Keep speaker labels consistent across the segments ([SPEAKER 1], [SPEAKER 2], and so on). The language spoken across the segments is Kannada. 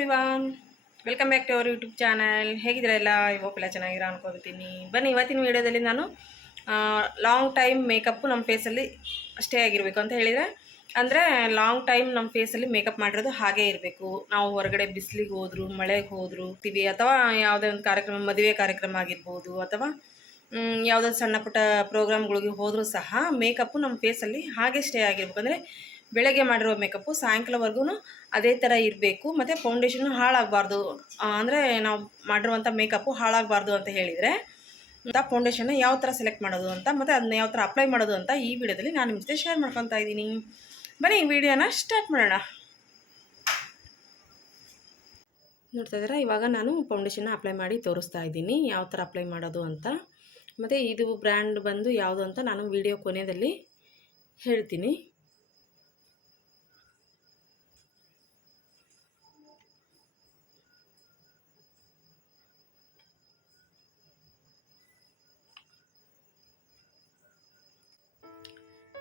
[SPEAKER 1] Everyone welcome back to our YouTube channel ಹೇಗಿದ್ರೆ ಎಲ್ಲ? ಇವಾಗೆಲ್ಲ ಚೆನ್ನಾಗಿರೋ ಅನ್ಕೋತೀನಿ ಬನ್ನಿ, ಇವತ್ತಿನ ವೀಡಿಯೋದಲ್ಲಿ ನಾನು ಲಾಂಗ್ ಟೈಮ್ ಮೇಕಪ್ಪು ನಮ್ಮ ಫೇಸಲ್ಲಿ ಅಷ್ಟೇ ಆಗಿರಬೇಕು ಅಂತ ಹೇಳಿದರೆ, ಅಂದರೆ ಲಾಂಗ್ ಟೈಮ್ ನಮ್ಮ ಫೇಸಲ್ಲಿ ಮೇಕಪ್ ಮಾಡಿರೋದು ಹಾಗೇ ಇರಬೇಕು. ನಾವು ಹೊರಗಡೆ ಬಿಸಿಲಿಗೆ ಹೋದ್ರು, ಮಳೆಗೆ ಹೋದ್ರು ಟಿವಿ ಅಥವಾ ಯಾವುದೇ ಒಂದು ಕಾರ್ಯಕ್ರಮ, ಮದುವೆ ಕಾರ್ಯಕ್ರಮ ಆಗಿರ್ಬೋದು, ಅಥವಾ ಯಾವುದೋ ಸಣ್ಣ ಪುಟ್ಟ ಪ್ರೋಗ್ರಾಮ್ಗಳಿಗೆ ಹೋದರೂ ಸಹ ಮೇಕಪ್ಪು ನಮ್ಮ ಫೇಸಲ್ಲಿ ಹಾಗೆ ಸ್ಟೇ ಆಗಿರ್ಬೇಕು. ಅಂದರೆ ಬೆಳಗ್ಗೆ ಮಾಡಿರೋ ಮೇಕಪ್ಪು ಸಾಯಂಕಾಲವರೆಗೂ ಅದೇ ಥರ ಇರಬೇಕು. ಮತ್ತು ಫೌಂಡೇಶನ್ನು ಹಾಳಾಗಬಾರ್ದು. ಅಂದರೆ ನಾವು ಮಾಡಿರುವಂಥ ಮೇಕಪ್ಪು ಹಾಳಾಗಬಾರ್ದು ಅಂತ ಹೇಳಿದರೆ, ಅಂತ ಫೌಂಡೇಶನ್ನ ಯಾವ ಥರ ಸೆಲೆಕ್ಟ್ ಮಾಡೋದು ಅಂತ, ಮತ್ತು ಅದನ್ನ ಯಾವ ಥರ ಅಪ್ಲೈ ಮಾಡೋದು ಅಂತ ಈ ವಿಡಿಯೋದಲ್ಲಿ ನಾನು ನಿಮ್ಮ ಜೊತೆ ಶೇರ್ ಮಾಡ್ಕೊತಾ ಇದ್ದೀನಿ. ಬನ್ನಿ, ಈ ವಿಡಿಯೋನ ಸ್ಟಾರ್ಟ್ ಮಾಡೋಣ. ನೋಡ್ತಾ ಇದ್ದೀರಾ? ಇವಾಗ ನಾನು ಫೌಂಡೇಶನ್ನ ಅಪ್ಲೈ ಮಾಡಿ ತೋರಿಸ್ತಾ ಇದ್ದೀನಿ. ಯಾವ ಥರ ಅಪ್ಲೈ ಮಾಡೋದು ಅಂತ. ಮತ್ತು ಇದು ಬ್ರ್ಯಾಂಡ್ ಬಂದು ಯಾವುದು ಅಂತ ನಾನು ವಿಡಿಯೋ ಕೊನೆಯಲ್ಲಿ ಹೇಳ್ತೀನಿ.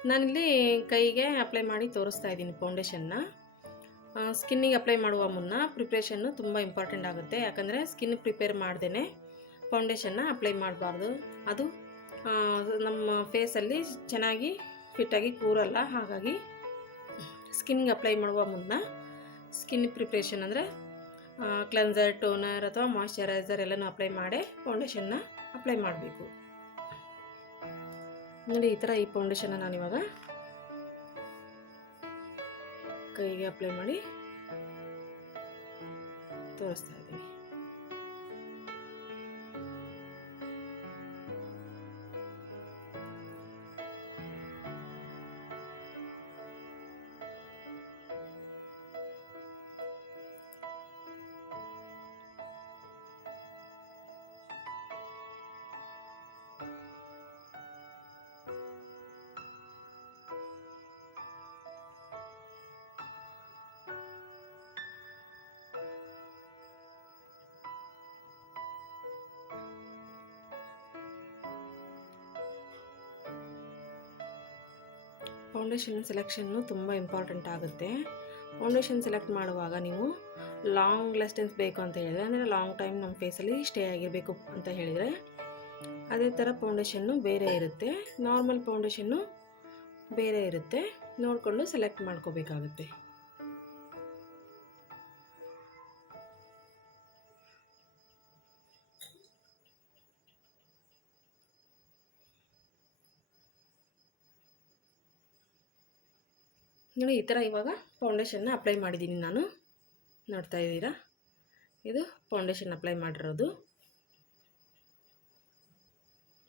[SPEAKER 1] ನಾನಿಲ್ಲಿ ಕೈಗೆ ಅಪ್ಲೈ ಮಾಡಿ ತೋರಿಸ್ತಾ ಇದ್ದೀನಿ ಫೌಂಡೇಶನ್ನ ಸ್ಕಿನ್ನಿಗೆ ಅಪ್ಲೈ ಮಾಡುವ ಮುನ್ನ ಪ್ರಿಪ್ರೇಷನ್ನು ತುಂಬ ಇಂಪಾರ್ಟೆಂಟ್ ಆಗುತ್ತೆ. ಯಾಕಂದರೆ ಸ್ಕಿನ್ ಪ್ರಿಪೇರ್ ಮಾಡ್ದೇ ಫೌಂಡೇಶನ್ನ ಅಪ್ಲೈ ಮಾಡಬಾರ್ದು. ಅದು ನಮ್ಮ ಫೇಸಲ್ಲಿ ಚೆನ್ನಾಗಿ ಫಿಟ್ಟಾಗಿ ಕೂರಲ್ಲ. ಹಾಗಾಗಿ ಸ್ಕಿನ್ಗೆ ಅಪ್ಲೈ ಮಾಡುವ ಮುನ್ನ ಸ್ಕಿನ್ ಪ್ರಿಪ್ರೇಷನ್ ಅಂದರೆ ಕ್ಲೆನ್ಸರ್ ಟೋನರ್ ಅಥವಾ ಮಾಯಿಶ್ಚರೈಸರ್ ಎಲ್ಲನೂ ಅಪ್ಲೈ ಮಾಡಿ ಫೌಂಡೇಶನ್ನ ಅಪ್ಲೈ ಮಾಡಬೇಕು. ನೋಡಿ ಈ ಥರ ಈ ಫೌಂಡೇಶನ್ನ ನಾನಿವಾಗ ಕೈಗೆ ಅಪ್ಲೈ ಮಾಡಿ ತೋರಿಸ್ತಾ ಇದ್ದೀನಿ. ಫೌಂಡೇಶನ್ ಸೆಲೆಕ್ಷನ್ನು ತುಂಬ ಇಂಪಾರ್ಟೆಂಟ್ ಆಗುತ್ತೆ. ಫೌಂಡೇಶನ್ ಸೆಲೆಕ್ಟ್ ಮಾಡುವಾಗ ನೀವು ಲಾಂಗ್ ಲಾಸ್ಟೆನ್ಸ್ ಬೇಕು ಅಂತ ಹೇಳಿದರೆ, ಅಂದರೆ ಲಾಂಗ್ ಟೈಮ್ ನಮ್ಮ ಫೇಸಲ್ಲಿ ಸ್ಟೇ ಆಗಿರಬೇಕು ಅಂತ ಹೇಳಿದರೆ, ಅದೇ ಥರ ಫೌಂಡೇಶನ್ನು ಬೇರೆ ಇರುತ್ತೆ. ನಾರ್ಮಲ್ ಫೌಂಡೇಶನ್ನು ಬೇರೆ ಇರುತ್ತೆ. ನೋಡಿಕೊಂಡು ಸೆಲೆಕ್ಟ್ ಮಾಡ್ಕೋಬೇಕಾಗುತ್ತೆ. ನೋಡಿ, ಈ ಥರ ಇವಾಗ ಫೌಂಡೇಶನ್ನ ಅಪ್ಲೈ ಮಾಡಿದ್ದೀನಿ ನಾನು. ನೋಡ್ತಾ ಇದ್ದೀರಾ? ಇದು ಫೌಂಡೇಶನ್ ಅಪ್ಲೈ ಮಾಡಿರೋದು.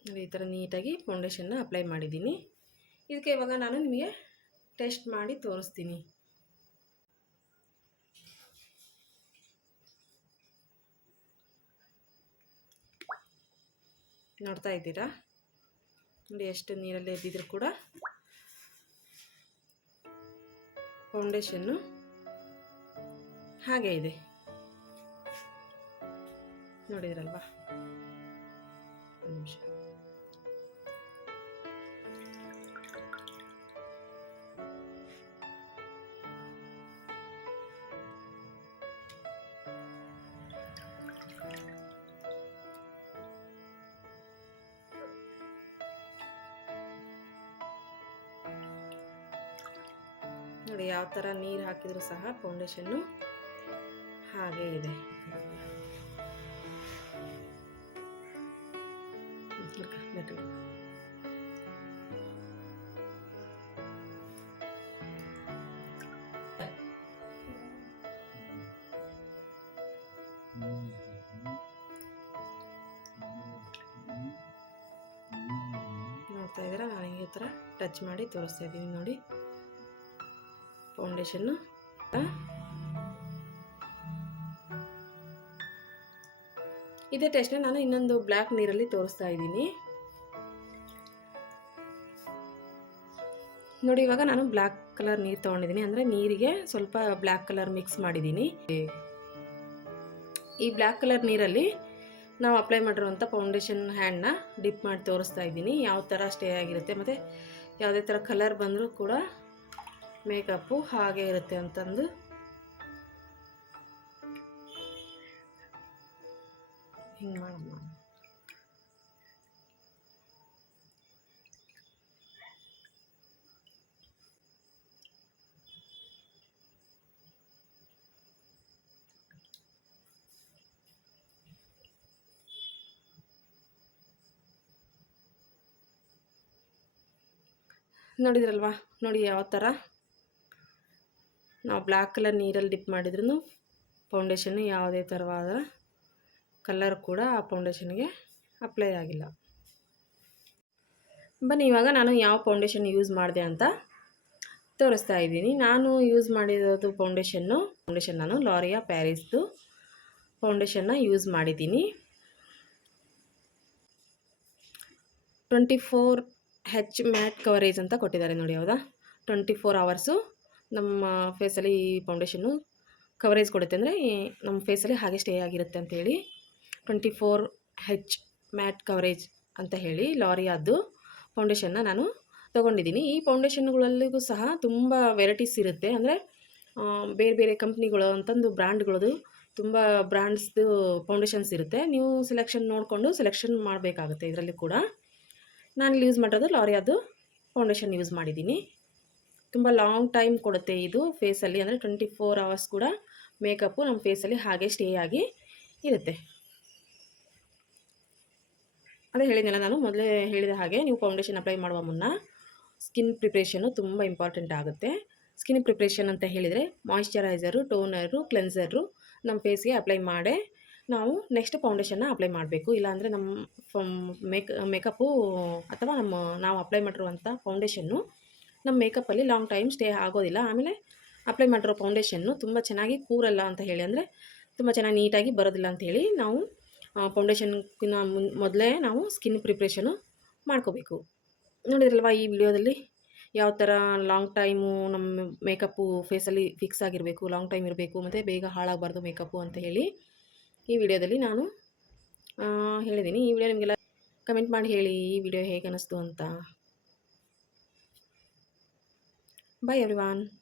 [SPEAKER 1] ನೋಡಿ, ಈ ಥರ ನೀಟಾಗಿ ಫೌಂಡೇಶನ್ನ ಅಪ್ಲೈ ಮಾಡಿದ್ದೀನಿ. ಇದಕ್ಕೆ ಇವಾಗ ನಾನು ನಿಮಗೆ ಟೆಸ್ಟ್ ಮಾಡಿ ತೋರಿಸ್ತೀನಿ. ನೋಡ್ತಾ ಇದ್ದೀರಾ? ನೋಡಿ, ಎಷ್ಟು ನೀರಲ್ಲಿ ಎದ್ದಿದ್ರು ಕೂಡ ಫೌಂಡೇಶನ್ನು ಹಾಗೆ ಇದೆ. ನೋಡಿದ್ರಲ್ವಾ? ನೋಡಿ ಯಾವ ಥರ ನೀರು ಹಾಕಿದರೂ ಸಹ ಫೌಂಡೇಶನ್ನು ಹಾಗೇ ಇದೆ. ನೋಡ್ತಾ ಇದ್ದೀರಾ ನಾನು ಈ ಥರ ಟಚ್ ಮಾಡಿ ತೋರಿಸ್ತಾ ಇದ್ದೀನಿ ನೋಡಿ ಫೌಂಡೇಶನ್ನು ಇದೇ ಟೆಸ್ಟ್ನ ನಾನು ಇನ್ನೊಂದು ಬ್ಲ್ಯಾಕ್ ನೀರಲ್ಲಿ ತೋರಿಸ್ತಾ ಇದ್ದೀನಿ. ನೋಡಿ, ಇವಾಗ ನಾನು ಬ್ಲ್ಯಾಕ್ ಕಲರ್ ನೀರು ತೊಗೊಂಡಿದ್ದೀನಿ. ಅಂದರೆ ನೀರಿಗೆ ಸ್ವಲ್ಪ ಬ್ಲ್ಯಾಕ್ ಕಲರ್ ಮಿಕ್ಸ್ ಮಾಡಿದ್ದೀನಿ. ಈ ಬ್ಲ್ಯಾಕ್ ಕಲರ್ ನೀರಲ್ಲಿ ನಾವು ಅಪ್ಲೈ ಮಾಡಿರುವಂಥ ಫೌಂಡೇಶನ್ ಹ್ಯಾಂಡ್ನ ಡಿಪ್ ಮಾಡಿ ತೋರಿಸ್ತಾ ಇದ್ದೀನಿ. ಯಾವ ಥರ ಸ್ಟೇ ಆಗಿರುತ್ತೆ, ಮತ್ತು ಯಾವುದೇ ಥರ ಕಲರ್ ಬಂದರೂ ಕೂಡ ಮೇಕಪ್ಪು ಹಾಗೆ ಇರುತ್ತೆ ಅಂತಂದು. ಹಿಂಗೆ ಮಾಡೋಣ. ನೋಡಿದ್ರಲ್ವಾ? ನೋಡಿ ಯಾವ ಥರ. ನಾವು ಬ್ಲ್ಯಾಕ್ ಕಲರ್ ನೀರಲ್ಲಿ ಡಿಪ್ ಮಾಡಿದ್ರೂ ಫೌಂಡೇಶನ್ ಯಾವುದೇ ಥರವಾದ ಕಲರ್ ಕೂಡ ಆ ಫೌಂಡೇಶನ್ಗೆ ಅಪ್ಲೈ ಆಗಿಲ್ಲ. ಬನ್ನಿ, ಇವಾಗ ನಾನು ಯಾವ ಫೌಂಡೇಶನ್ ಯೂಸ್ ಮಾಡಿದೆ ಅಂತ ತೋರಿಸ್ತಾ ಇದ್ದೀನಿ. ನಾನು ಯೂಸ್ ಮಾಡಿರೋದು ಫೌಂಡೇಶನ್ನು ಫೌಂಡೇಶನ್ ನಾನು ಲಾರಿಯಾ ಪ್ಯಾರಿಸ್ದು ಫೌಂಡೇಶನ್ನ ಯೂಸ್ ಮಾಡಿದ್ದೀನಿ. Twenty four H matte coverage ಅಂತ ಕೊಟ್ಟಿದ್ದಾರೆ ನೋಡಿ, ಹೌದಾ? ಟ್ವೆಂಟಿ ಫೋರ್ ಅವರ್ಸು ನಮ್ಮ ಫೇಸಲ್ಲಿ ಈ ಫೌಂಡೇಶನ್ನು ಕವರೇಜ್ ಕೊಡುತ್ತೆ ಅಂದರೆ ನಮ್ಮ ಫೇಸಲ್ಲಿ ಹಾಗೆ ಸ್ಟೇ ಆಗಿರುತ್ತೆ ಅಂತೇಳಿ twenty four H matte coverage ಅಂತ ಹೇಳಿ ಲಾರಿಯಾದ್ದು ಫೌಂಡೇಶನ್ನ ನಾನು ತೊಗೊಂಡಿದ್ದೀನಿ. ಈ ಫೌಂಡೇಶನ್ಗಳಲ್ಲಿಗೂ ಸಹ ತುಂಬ ವೆರೈಟೀಸ್ ಇರುತ್ತೆ. ಅಂದರೆ ಬೇರೆ ಬೇರೆ ಕಂಪ್ನಿಗಳು ಅಂತಂದು ಬ್ರ್ಯಾಂಡ್ಗಳದು ತುಂಬ ಬ್ರ್ಯಾಂಡ್ಸ್ದು ಫೌಂಡೇಶನ್ಸ್ ಇರುತ್ತೆ. ನೀವು ಸೆಲೆಕ್ಷನ್ ನೋಡಿಕೊಂಡು ಸೆಲೆಕ್ಷನ್ ಮಾಡಬೇಕಾಗುತ್ತೆ ಇದರಲ್ಲಿ ಕೂಡ. ನಾನು ಯೂಸ್ ಮಾಡಿರೋದು ಲಾರಿಯಾದ್ದು ಫೌಂಡೇಶನ್ ಯೂಸ್ ಮಾಡಿದ್ದೀನಿ. ತುಂಬ ಲಾಂಗ್ ಟೈಮ್ ಕೊಡುತ್ತೆ ಇದು ಫೇಸಲ್ಲಿ, ಅಂದರೆ ಟ್ವೆಂಟಿ ಫೋರ್ ಅವರ್ಸ್ ಕೂಡ ಮೇಕಪ್ಪು ನಮ್ಮ ಫೇಸಲ್ಲಿ ಹಾಗೆ ಸ್ಟೇ ಆಗಿ ಇರುತ್ತೆ. ಅದೇ ಹೇಳಿದ್ನಲ್ಲ ನಾನು, ಮೊದಲೇ ಹೇಳಿದ ಹಾಗೆ ನೀವು ಫೌಂಡೇಶನ್ ಅಪ್ಲೈ ಮಾಡುವ ಮುನ್ನ ಸ್ಕಿನ್ ಪ್ರಿಪ್ರೇಷನು ತುಂಬ ಇಂಪಾರ್ಟೆಂಟ್ ಆಗುತ್ತೆ. ಸ್ಕಿನ್ ಪ್ರಿಪ್ರೇಷನ್ ಅಂತ ಹೇಳಿದರೆ ಮಾಯಿಶ್ಚರೈಸರು ಟೋನರು, ಕ್ಲೆನ್ಸರು ನಮ್ಮ ಫೇಸ್ಗೆ ಅಪ್ಲೈ ಮಾಡೇ ನಾವು ನೆಕ್ಸ್ಟ್ ಫೌಂಡೇಶನ್ನ ಅಪ್ಲೈ ಮಾಡಬೇಕು. ಇಲ್ಲಾಂದರೆ ನಮ್ಮ ಮೇಕ್, ಮೇಕಪ್ಪು ಅಥವಾ ನಮ್ಮ, ನಾವು ಅಪ್ಲೈ ಮಾಡಿರುವಂಥ ಫೌಂಡೇಶನ್ನು ನಮ್ಮ ಮೇಕಪ್ಪಲ್ಲಿ ಲಾಂಗ್ ಟೈಮ್ ಸ್ಟೇ ಆಗೋದಿಲ್ಲ. ಆಮೇಲೆ ಅಪ್ಲೈ ಮಾಡಿರೋ ಫೌಂಡೇಶನ್ನು ತುಂಬ ಚೆನ್ನಾಗಿ ಕೂರಲ್ಲ ಅಂತ ಹೇಳಿ ಅಂದರೆ ತುಂಬ ಚೆನ್ನಾಗಿ ನೀಟಾಗಿ ಬರೋದಿಲ್ಲ ಅಂತ ಹೇಳಿ ನಾವು ಫೌಂಡೇಶನ್ಕಿನ್ನ ಮುನ್, ಮೊದಲೇ ನಾವು ಸ್ಕಿನ್ ಪ್ರಿಪ್ರೇಷನು ಮಾಡ್ಕೋಬೇಕು. ನೋಡಿದ್ರಲ್ವ ಈ ವಿಡಿಯೋದಲ್ಲಿ ಯಾವ ಥರ ಲಾಂಗ್ ಟೈಮು ನಮ್ಮ ಮೇಕಪ್ಪು ಫೇಸಲ್ಲಿ ಫಿಕ್ಸ್ ಆಗಿರಬೇಕು, ಲಾಂಗ್ ಟೈಮ್ ಇರಬೇಕು, ಮತ್ತು ಬೇಗ ಹಾಳಾಗಬಾರ್ದು ಮೇಕಪ್ಪು ಅಂತ ಹೇಳಿ ಈ ವಿಡಿಯೋದಲ್ಲಿ ನಾನು ಹೇಳಿದ್ದೀನಿ. ಈ ವಿಡಿಯೋ ನಿಮಗೆಲ್ಲ ಕಮೆಂಟ್ ಮಾಡಿ ಹೇಳಿ ಈ ವಿಡಿಯೋ ಹೇಗೆ ಅನ್ನಿಸ್ತು ಅಂತ. Bye everyone.